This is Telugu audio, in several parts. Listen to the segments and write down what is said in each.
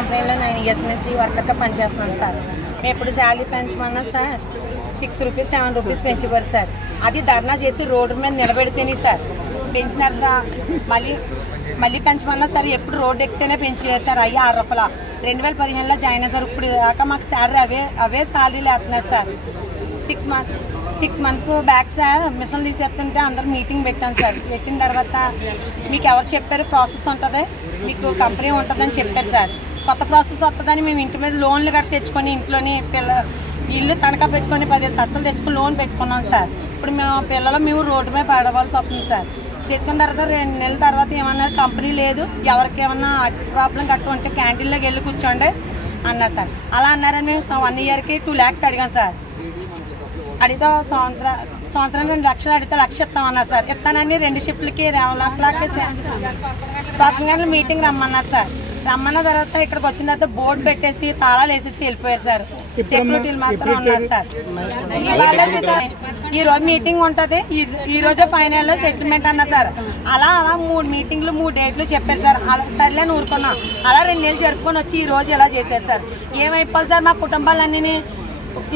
కంపెనీలో 9 years నుంచి వర్కర్గా పనిచేస్తున్నాను సార్. మేము ఎప్పుడు శాలరీ పెంచమన్నా సార్ 6 రూపీస్ 7 రూపీస్ పెంచిపోరు సార్. అది ధర్నా చేసి రోడ్డు మీద నిలబెడితేనే సార్ పెంచినారు. మళ్ళీ పెంచమన్నా సార్ ఎప్పుడు రోడ్డు ఎక్కితేనే పెంచారు సార్. అయ్యి 6 రూపాయల 2015లో జాయిన్ అయ్యారు సార్. ఇప్పుడు దాకా మాకు శాలరీ అవే శాలరీలు వేస్తున్నారు సార్. 6 months బ్యాక్ సార్ మిషన్ తీసేస్తుంటే అందరూ మీటింగ్ పెట్టాను సార్. పెట్టిన తర్వాత మీకు ఎవరు చెప్పారు ప్రాసెస్ ఉంటుంది, మీకు కంపెనీ ఉంటుందని చెప్పారు సార్. కొత్త ప్రాసెస్ వస్తుందని మేము ఇంటి మీద లోన్లు కట్టి తెచ్చుకొని ఇంట్లోని ఇల్లు తనఖా పెట్టుకొని 15 లక్షలు తెచ్చుకొని లోన్ పెట్టుకున్నాం సార్. ఇప్పుడు మేము రోడ్డు మీద పడవలసి వస్తుంది సార్. తెచ్చుకున్న తర్వాత 2 నెలల తర్వాత ఏమన్నారు, కంపెనీ లేదు, ఎవరికి ఏమన్నా ప్రాబ్లం కట్టు ఉంటే క్యాంటీన్లోకి వెళ్ళి కూర్చోండి అన్నారు సార్. అలా అన్నారని మేము 1 yearకి 2 lakhs అడిగాం సార్. అడిగితే సంవత్సరానికి 2 లక్షలు అడిగితే 1 లక్ష ఇస్తామన్నారు సార్. ఇస్తానని 2 షిఫ్ట్లకి 11 గంటల మీటింగ్ రమ్మన్నారు సార్. రమ్మన్న తర్వాత ఇక్కడికి వచ్చిన తర్వాత బోర్డు పెట్టేసి తాళాలు వేసేసి వెళ్ళిపోయారు సార్. సెక్యూరిటీలు మాత్రం ఉన్నారు సార్. ఈ రోజు మీటింగ్ ఉంటది, ఈ రోజే ఫైనల్ సెటిల్మెంట్ అన్నా సార్. అలా 3 మీటింగ్లు 3 డేట్లు చెప్పారు సార్. అలా సర్లేని ఊరుకున్నాం. అలా 2 నెలలు జరుపుకొని వచ్చి ఈ రోజు ఇలా చేశారు సార్. ఏమైపోవాలి సార్, మా కుటుంబాలన్నీ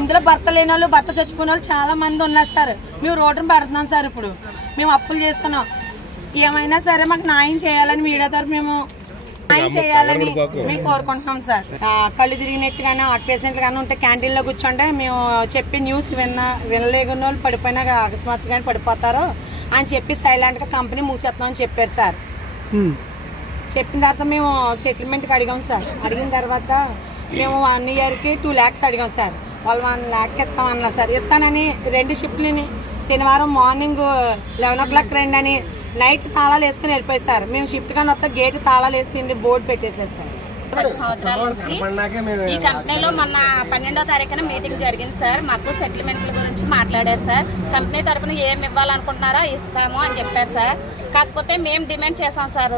ఇందులో భర్త లేని వాళ్ళు, భర్త చచ్చిపోయిన వాళ్ళు చాలా మంది ఉన్నారు సార్. మేము రోడ్డును పెడుతున్నాం సార్. ఇప్పుడు మేము అప్పులు చేసుకున్నాం. ఏమైనా సరే మాకు న్యాయం చేయాలని మీడియా తరఫు మేము న్యాయం చేయాలని మేము కోరుకుంటున్నాం సార్. కళ్ళు తిరిగినట్టు కానీ హార్ట్ పేషెంట్లు కానీ ఉంటే క్యాంటీన్లో కూర్చుంటే మేము చెప్పే న్యూస్ వినలేకున్న వాళ్ళు పడిపోయినా అకస్మాత్తుగానే పడిపోతారు అని చెప్పి సైలెంట్గా కంపెనీ మూసేస్తామని చెప్పారు సార్. చెప్పిన తర్వాత మేము సెటిల్మెంట్కి అడిగాం సార్. అడిగిన తర్వాత మేము 1 yearకి 2 lakhs అడిగాం సార్. వాళ్ళు 1 lakh ఇస్తామన్నారు సార్. ఇస్తానని 2 షిఫ్ట్లని శనివారం మార్నింగ్ 11 o'clock రండి అని నైట్ తాళాలు వేసుకుని వెళ్ళిపోయి సార్. మేము షిఫ్ట్ గాని వస్తే గేట్ తాళాలు వేసి బోర్డు పెట్టేశారు సార్. 10 సంవత్సరాల నుంచి ఈ కంపెనీలో మొన్న 12వ తారీఖున మీటింగ్ జరిగింది సార్. మాకు సెటిల్మెంట్ల గురించి మాట్లాడారు సార్. కంపెనీ తరఫున ఏమి ఇవ్వాలనుకుంటున్నారో ఇస్తాము అని చెప్పారు సార్. కాకపోతే మేము డిమాండ్ చేసాం సార్.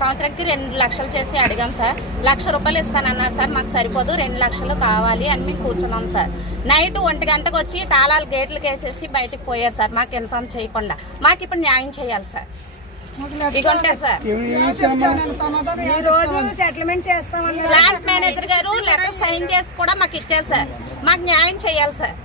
సంవత్సరానికి 2 లక్షలు చేసి అడిగాం సార్. 1 లక్ష రూపాయలు ఇస్తానన్నారు సార్. మాకు సరిపోదు, 2 లక్షలు కావాలి అని మేము కూర్చున్నాం సార్. నైట్ 1 గంటకు వచ్చి తాళాలు గేట్లకు వేసేసి బయటకు పోయారు సార్, మాకు ఇన్ఫార్మ్ చేయకుండా. మాకు ఇప్పుడు న్యాయం చేయాలి సార్. ప్లాంట్ మేనేజర్ గారు లెటర్ సైన్ చేసి కూడా మాకు ఇచ్చారు సార్. మాకు న్యాయం చేయాలి సార్.